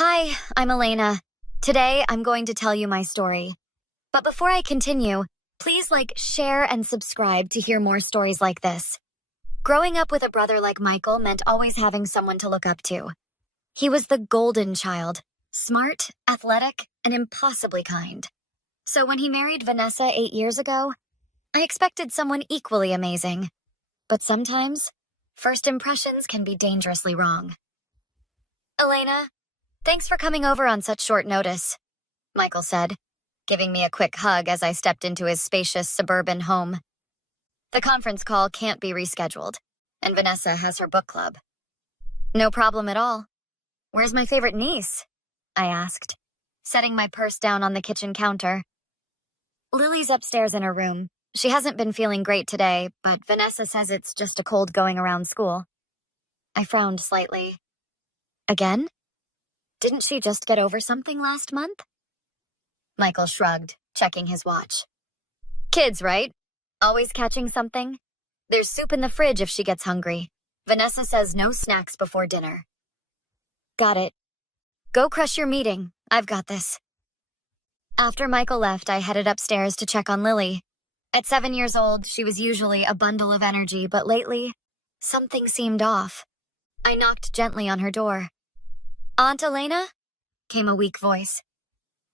Hi, I'm Elena. Today, I'm going to tell you my story. But before I continue, please share, and subscribe to hear more stories like this. Growing up with a brother like Michael meant always having someone to look up to. He was the golden child, smart, athletic, and impossibly kind. So when he married Vanessa 8 years ago, I expected someone equally amazing. But sometimes, first impressions can be dangerously wrong. Elena, thanks for coming over on such short notice, Michael said, giving me a quick hug as I stepped into his spacious suburban home. The conference call can't be rescheduled, and Vanessa has her book club. No problem at all. Where's my favorite niece? I asked, setting my purse down on the kitchen counter. Lily's upstairs in her room. She hasn't been feeling great today, but Vanessa says it's just a cold going around school. I frowned slightly. Again? Didn't she just get over something last month? Michael shrugged, checking his watch. Kids, right? Always catching something? There's soup in the fridge if she gets hungry. Vanessa says no snacks before dinner. Got it. Go crush your meeting. I've got this. After Michael left, I headed upstairs to check on Lily. At 7 years old, she was usually a bundle of energy, but lately, something seemed off. I knocked gently on her door. Aunt Elena? Came a weak voice.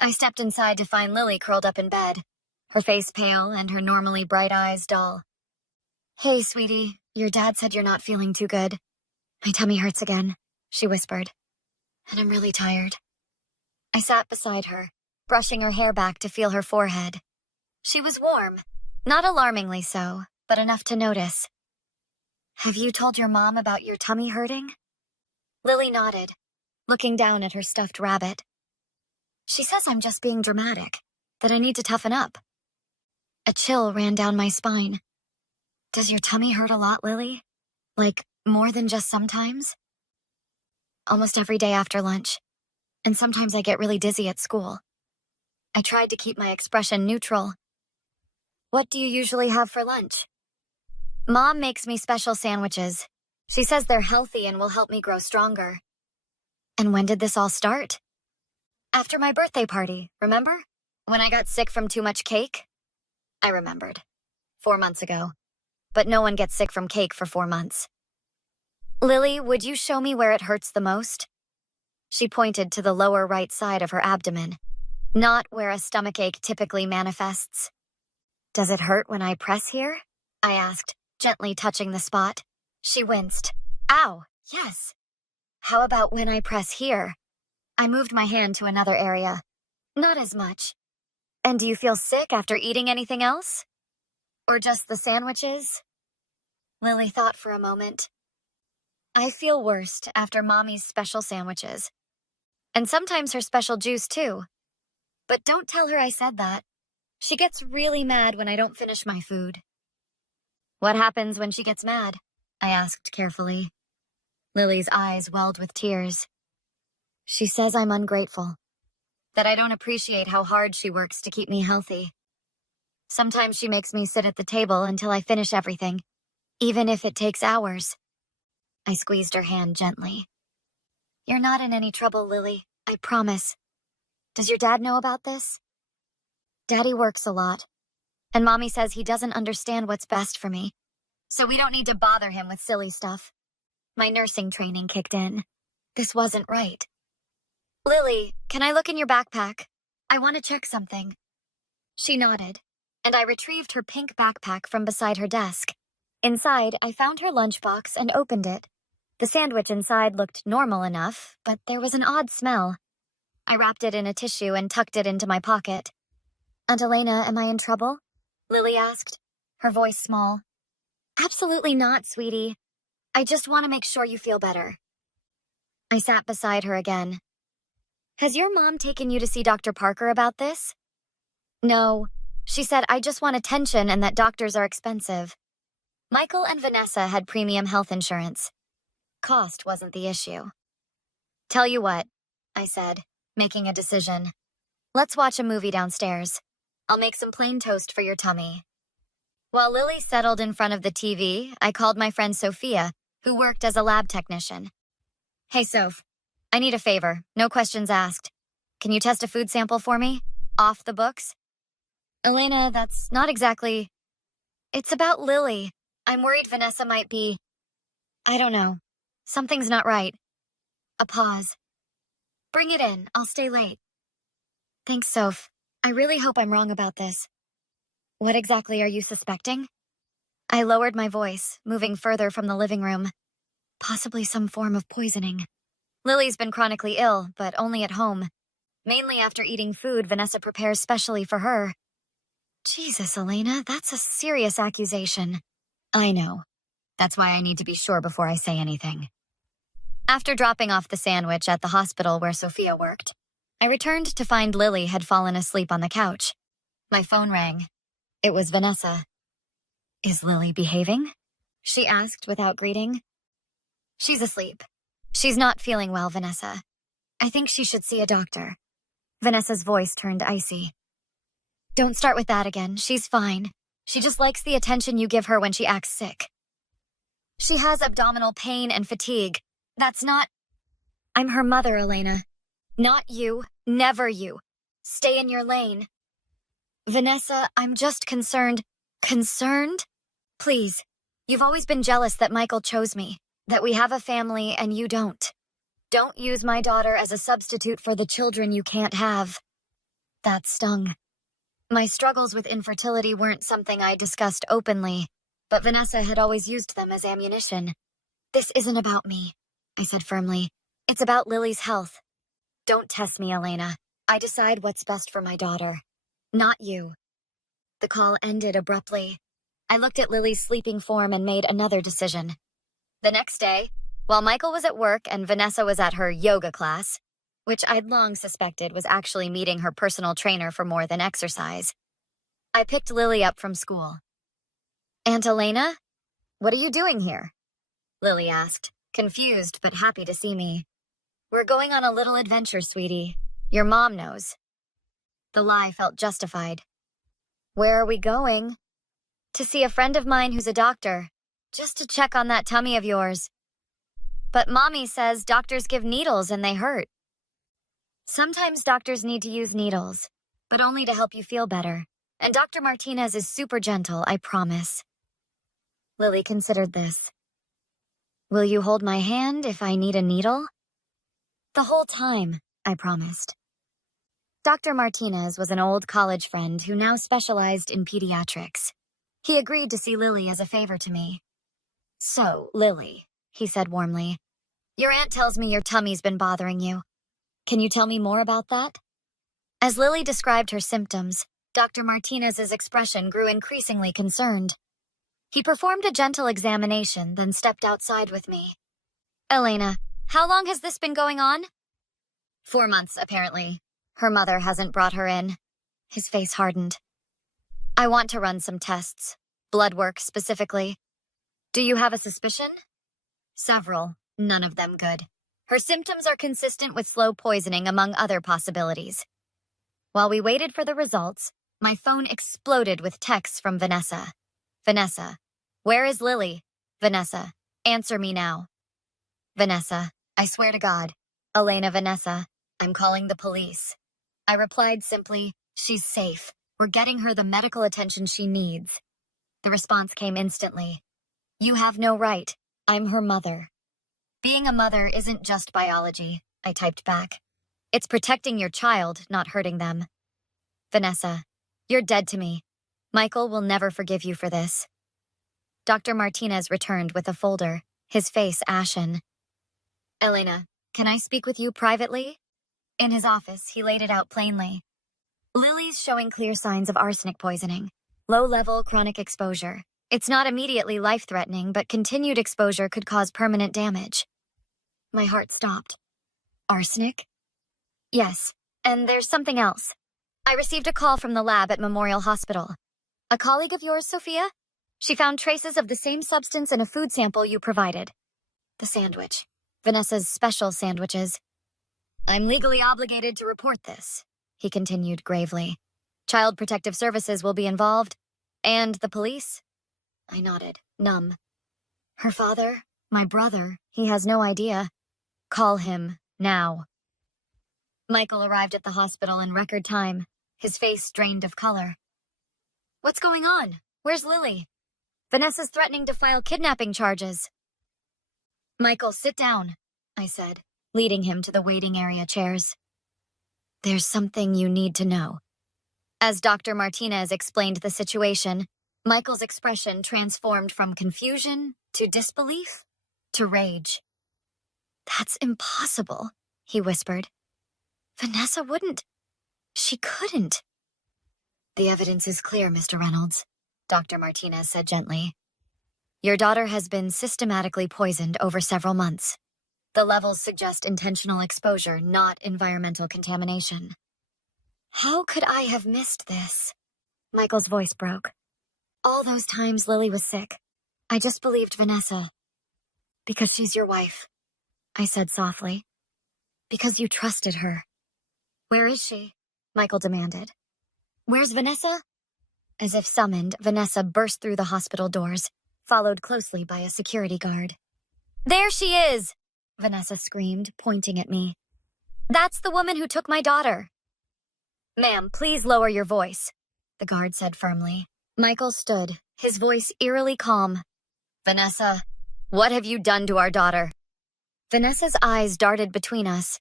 I stepped inside to find Lily curled up in bed, her face pale and her normally bright eyes dull. Hey, sweetie, your dad said you're not feeling too good. My tummy hurts again, she whispered. And I'm really tired. I sat beside her, brushing her hair back to feel her forehead. She was warm, not alarmingly so, but enough to notice. Have you told your mom about your tummy hurting? Lily nodded, looking down at her stuffed rabbit. She says I'm just being dramatic, that I need to toughen up. A chill ran down my spine. Does your tummy hurt a lot, Lily? More than just sometimes? Almost every day after lunch, and sometimes I get really dizzy at school. I tried to keep my expression neutral. What do you usually have for lunch? Mom makes me special sandwiches. She says they're healthy and will help me grow stronger. And when did this all start? After my birthday party, remember? When I got sick from too much cake? I remembered. 4 months ago. But no one gets sick from cake for 4 months. Lily, would you show me where it hurts the most? She pointed to the lower right side of her abdomen, not where a stomachache typically manifests. Does it hurt when I press here? I asked, gently touching the spot. She winced. Ow, yes. How about when I press here? I moved my hand to another area. Not as much. And do you feel sick after eating anything else? Or just the sandwiches? Lily thought for a moment. I feel worst after Mommy's special sandwiches. And sometimes her special juice, too. But don't tell her I said that. She gets really mad when I don't finish my food. What happens when she gets mad? I asked carefully. Lily's eyes welled with tears. She says I'm ungrateful, that I don't appreciate how hard she works to keep me healthy. Sometimes she makes me sit at the table until I finish everything, even if it takes hours. I squeezed her hand gently. You're not in any trouble, Lily, I promise. Does your dad know about this? Daddy works a lot, and Mommy says he doesn't understand what's best for me, so we don't need to bother him with silly stuff. My nursing training kicked in. This wasn't right. Lily, can I look in your backpack? I want to check something. She nodded, and I retrieved her pink backpack from beside her desk. Inside, I found her lunchbox and opened it. The sandwich inside looked normal enough, but there was an odd smell. I wrapped it in a tissue and tucked it into my pocket. Aunt Elena, am I in trouble? Lily asked, her voice small. Absolutely not, sweetie. I just want to make sure you feel better. I sat beside her again. Has your mom taken you to see Dr. Parker about this? No. She said I just want attention and that doctors are expensive. Michael and Vanessa had premium health insurance. Cost wasn't the issue. Tell you what, I said, making a decision. Let's watch a movie downstairs. I'll make some plain toast for your tummy. While Lily settled in front of the TV, I called my friend Sophia, who worked as a lab technician. Hey, Soph, I need a favor, no questions asked. Can you test a food sample for me? Off the books? Elena, that's not exactly... It's about Lily. I'm worried Vanessa might be... I don't know. Something's not right. A pause. Bring it in, I'll stay late. Thanks, Soph. I really hope I'm wrong about this. What exactly are you suspecting? I lowered my voice, moving further from the living room. Possibly some form of poisoning. Lily's been chronically ill, but only at home. Mainly after eating food Vanessa prepares specially for her. Jesus, Elena, that's a serious accusation. I know. That's why I need to be sure before I say anything. After dropping off the sandwich at the hospital where Sophia worked, I returned to find Lily had fallen asleep on the couch. My phone rang. It was Vanessa. Is Lily behaving? She asked without greeting. She's asleep. She's not feeling well, Vanessa. I think she should see a doctor. Vanessa's voice turned icy. Don't start with that again. She's fine. She just likes the attention you give her when she acts sick. She has abdominal pain and fatigue. That's not... I'm her mother, Elena. Not you. Never you. Stay in your lane. Vanessa, I'm just concerned. Concerned? Please. You've always been jealous that Michael chose me, that we have a family and you don't. Don't use my daughter as a substitute for the children you can't have. That stung. My struggles with infertility weren't something I discussed openly, but Vanessa had always used them as ammunition. This isn't about me, I said firmly. It's about Lily's health. Don't test me, Elena. I decide what's best for my daughter. Not you. The call ended abruptly. I looked at Lily's sleeping form and made another decision. The next day, while Michael was at work and Vanessa was at her yoga class, which I'd long suspected was actually meeting her personal trainer for more than exercise, I picked Lily up from school. Aunt Elena? What are you doing here? Lily asked, confused but happy to see me. We're going on a little adventure, sweetie. Your mom knows. The lie felt justified. Where are we going? To see a friend of mine who's a doctor, just to check on that tummy of yours. But Mommy says doctors give needles and they hurt. Sometimes doctors need to use needles, but only to help you feel better. And Dr. Martinez is super gentle, I promise. Lily considered this. Will you hold my hand if I need a needle? The whole time, I promised. Dr. Martinez was an old college friend who now specialized in pediatrics. He agreed to see Lily as a favor to me. So, Lily, he said warmly, your aunt tells me your tummy's been bothering you. Can you tell me more about that? As Lily described her symptoms, Dr. Martinez's expression grew increasingly concerned. He performed a gentle examination, then stepped outside with me. Elena, how long has this been going on? 4 months, apparently. Her mother hasn't brought her in. His face hardened. I want to run some tests. Blood work, specifically. Do you have a suspicion? Several, none of them good. Her symptoms are consistent with slow poisoning, among other possibilities. While we waited for the results, my phone exploded with texts from Vanessa. Vanessa, where is Lily? Vanessa, answer me now. Vanessa, I swear to God. Elena, Vanessa, I'm calling the police. I replied simply, she's safe. We're getting her the medical attention she needs. The response came instantly. You have no right. I'm her mother. Being a mother isn't just biology, I typed back. It's protecting your child, not hurting them. Vanessa, you're dead to me. Michael will never forgive you for this. Dr. Martinez returned with a folder, his face ashen. Elena, can I speak with you privately? In his office, he laid it out plainly. Lily's showing clear signs of arsenic poisoning. Low-level chronic exposure. It's not immediately life-threatening, but continued exposure could cause permanent damage. My heart stopped. Arsenic? Yes, and there's something else. I received a call from the lab at Memorial Hospital. A colleague of yours, Sophia? She found traces of the same substance in a food sample you provided. The sandwich. Vanessa's special sandwiches. I'm legally obligated to report this, he continued gravely. Child Protective Services will be involved. And the police? I nodded, numb. Her father? My brother? He has no idea. Call him, Now. Michael arrived at the hospital in record time, his face drained of color. What's going on? Where's Lily? Vanessa's threatening to file kidnapping charges. Michael, sit down, I said, leading him to the waiting area chairs. There's something you need to know. As Dr. Martinez explained the situation, Michael's expression transformed from confusion to disbelief to rage. That's impossible, he whispered. Vanessa wouldn't. She couldn't. The evidence is clear, Mr. Reynolds, Dr. Martinez said gently. Your daughter has been systematically poisoned over several months. The levels suggest intentional exposure, not environmental contamination. How could I have missed this? Michael's voice broke. All those times Lily was sick, I just believed Vanessa. Because she's your wife, I said softly. Because you trusted her. Where is she? Michael demanded. Where's Vanessa? As if summoned, Vanessa burst through the hospital doors, followed closely by a security guard. There she is! Vanessa screamed, pointing at me. That's the woman who took my daughter. Ma'am, please lower your voice, the guard said firmly. Michael stood, his voice eerily calm. Vanessa, what have you done to our daughter? Vanessa's eyes darted between us.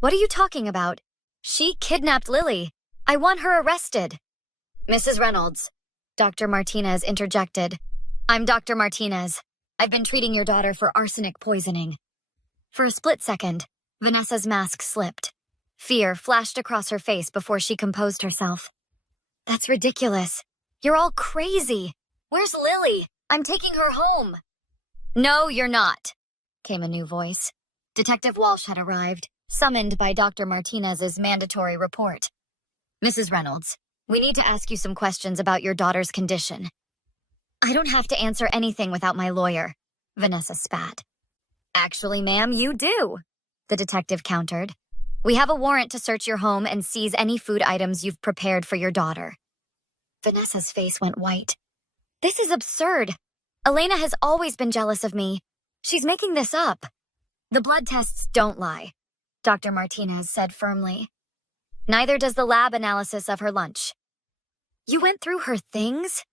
What are you talking about? She kidnapped Lily. I want her arrested. Mrs. Reynolds, Dr. Martinez interjected. I'm Dr. Martinez. I've been treating your daughter for arsenic poisoning. For a split second, Vanessa's mask slipped. Fear flashed across her face before she composed herself. That's ridiculous. You're all crazy. Where's Lily? I'm taking her home. No, you're not, came a new voice. Detective Walsh had arrived, summoned by Dr. Martinez's mandatory report. Mrs. Reynolds, we need to ask you some questions about your daughter's condition. I don't have to answer anything without my lawyer, Vanessa spat. Actually, ma'am, you do, the detective countered. We have a warrant to search your home and seize any food items you've prepared for your daughter. Vanessa's face went white. This is absurd. Elena has always been jealous of me. She's making this up. The blood tests don't lie, Dr. Martinez said firmly. Neither does the lab analysis of her lunch. You went through her things?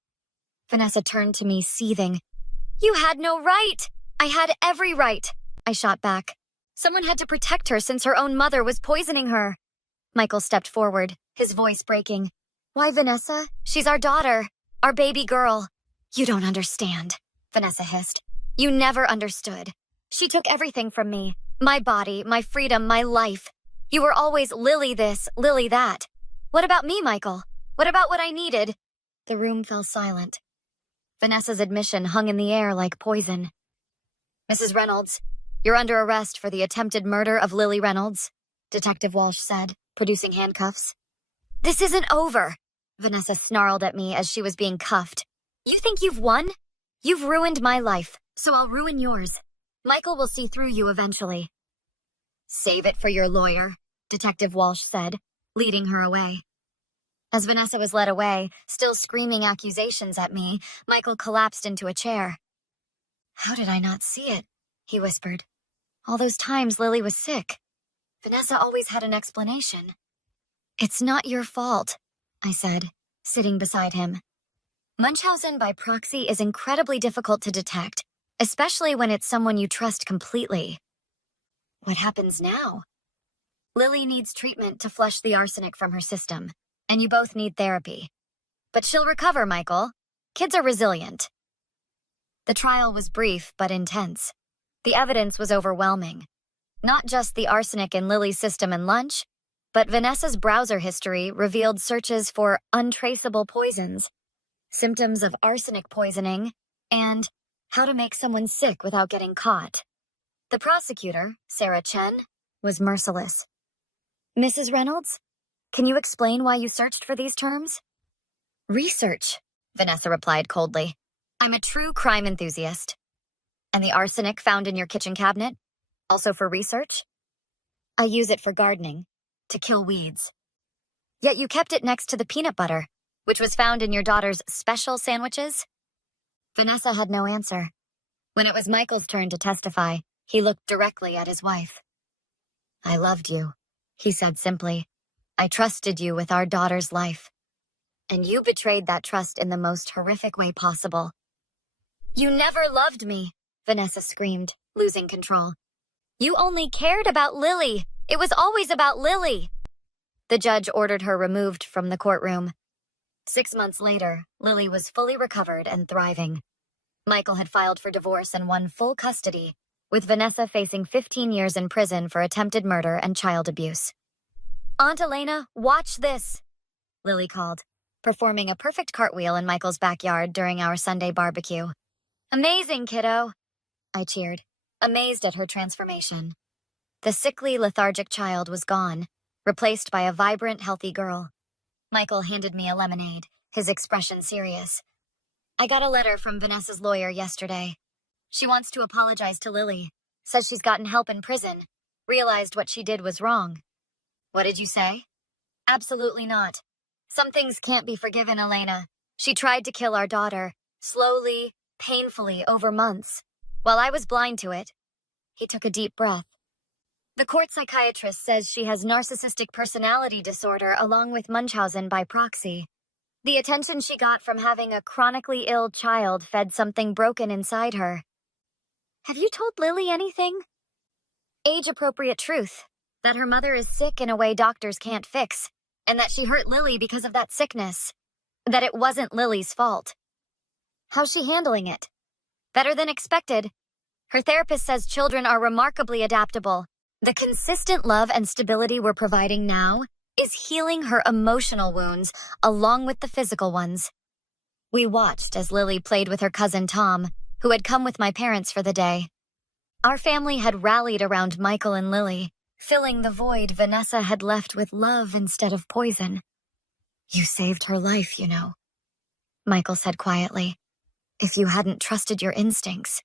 Vanessa turned to me, seething. You had no right! I had every right, I shot back. Someone had to protect her since her own mother was poisoning her. Michael stepped forward, his voice breaking. Why, Vanessa? She's our daughter, our baby girl. You don't understand, Vanessa hissed. You never understood. She took everything from me. My body, my freedom, my life. You were always Lily this, Lily that. What about me, Michael? What about what I needed? The room fell silent. Vanessa's admission hung in the air like poison. Mrs. Reynolds, you're under arrest for the attempted murder of Lily Reynolds, Detective Walsh said, producing handcuffs. This isn't over, Vanessa snarled at me as she was being cuffed. You think you've won? You've ruined my life, so I'll ruin yours. Michael will see through you eventually. Save it for your lawyer, Detective Walsh said, leading her away. As Vanessa was led away, still screaming accusations at me, Michael collapsed into a chair. How did I not see it? He whispered. All those times Lily was sick. Vanessa always had an explanation. It's not your fault, I said, sitting beside him. Munchausen by proxy is incredibly difficult to detect, especially when it's someone you trust completely. What happens now? Lily needs treatment to flush the arsenic from her system, and you both need therapy. But she'll recover, Michael. Kids are resilient. The trial was brief but intense. The evidence was overwhelming. Not just the arsenic in Lily's system and lunch, but Vanessa's browser history revealed searches for untraceable poisons, symptoms of arsenic poisoning, and how to make someone sick without getting caught. The prosecutor, Sarah Chen, was merciless. Mrs. Reynolds, can you explain why you searched for these terms? Research, Vanessa replied coldly. I'm a true crime enthusiast. And the arsenic found in your kitchen cabinet? Also for research? I use it for gardening, to kill weeds. Yet you kept it next to the peanut butter, which was found in your daughter's special sandwiches? Vanessa had no answer. When it was Michael's turn to testify, he looked directly at his wife. I loved you, he said simply. I trusted you with our daughter's life. And you betrayed that trust in the most horrific way possible. You never loved me, Vanessa screamed, losing control. You only cared about Lily. It was always about Lily. The judge ordered her removed from the courtroom. 6 months later, Lily was fully recovered and thriving. Michael had filed for divorce and won full custody, with Vanessa facing 15 years in prison for attempted murder and child abuse. Aunt Elena, watch this, Lily called, performing a perfect cartwheel in Michael's backyard during our Sunday barbecue. Amazing, kiddo, I cheered, amazed at her transformation. The sickly, lethargic child was gone, replaced by a vibrant, healthy girl. Michael handed me a lemonade, his expression serious. I got a letter from Vanessa's lawyer yesterday. She wants to apologize to Lily, says she's gotten help in prison, realized what she did was wrong. What did you say? Absolutely not. Some things can't be forgiven, Elena. She tried to kill our daughter, slowly, painfully, over months, while I was blind to it. He took a deep breath. The court psychiatrist says she has narcissistic personality disorder along with Munchausen by proxy. The attention she got from having a chronically ill child fed something broken inside her. Have you told Lily anything? Age-appropriate truth, that her mother is sick in a way doctors can't fix, and that she hurt Lily because of that sickness, that it wasn't Lily's fault. How's she handling it? Better than expected. Her therapist says children are remarkably adaptable. The consistent love and stability we're providing now is healing her emotional wounds along with the physical ones. We watched as Lily played with her cousin Tom, who had come with my parents for the day. Our family had rallied around Michael and Lily, filling the void Vanessa had left with love instead of poison. You saved her life, you know, Michael said quietly. If you hadn't trusted your instincts,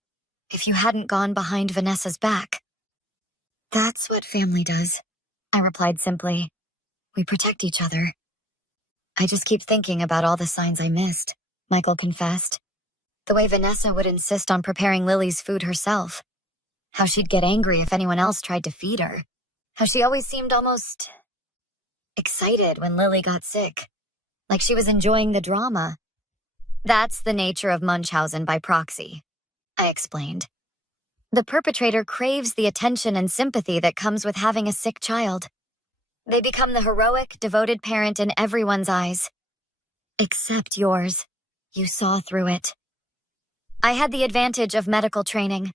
if you hadn't gone behind Vanessa's back. That's what family does, I replied simply. We protect each other. I just keep thinking about all the signs I missed, Michael confessed. The way Vanessa would insist on preparing Lily's food herself. How she'd get angry if anyone else tried to feed her. How she always seemed almost excited when Lily got sick, like she was enjoying the drama. That's the nature of Munchausen by proxy, I explained. The perpetrator craves the attention and sympathy that comes with having a sick child. They become the heroic, devoted parent in everyone's eyes. Except yours. You saw through it. I had the advantage of medical training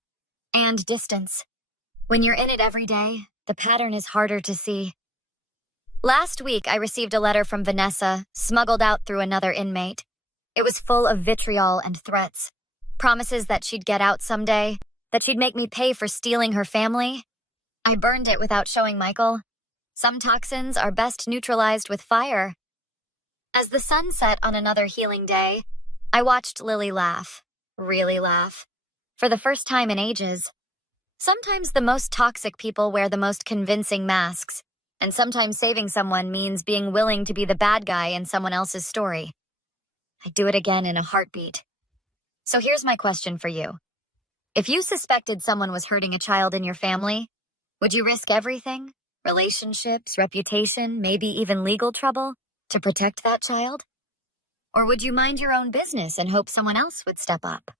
and distance. When you're in it every day, the pattern is harder to see. Last week, I received a letter from Vanessa, smuggled out through another inmate. It was full of vitriol and threats. Promises that she'd get out someday, that she'd make me pay for stealing her family. I burned it without showing Michael. Some toxins are best neutralized with fire. As the sun set on another healing day, I watched Lily laugh, really laugh, for the first time in ages. Sometimes the most toxic people wear the most convincing masks, and sometimes saving someone means being willing to be the bad guy in someone else's story. I'd do it again in a heartbeat. So here's my question for you. If you suspected someone was hurting a child in your family, would you risk everything? Relationships, reputation, maybe even legal trouble to protect that child? Or would you mind your own business and hope someone else would step up?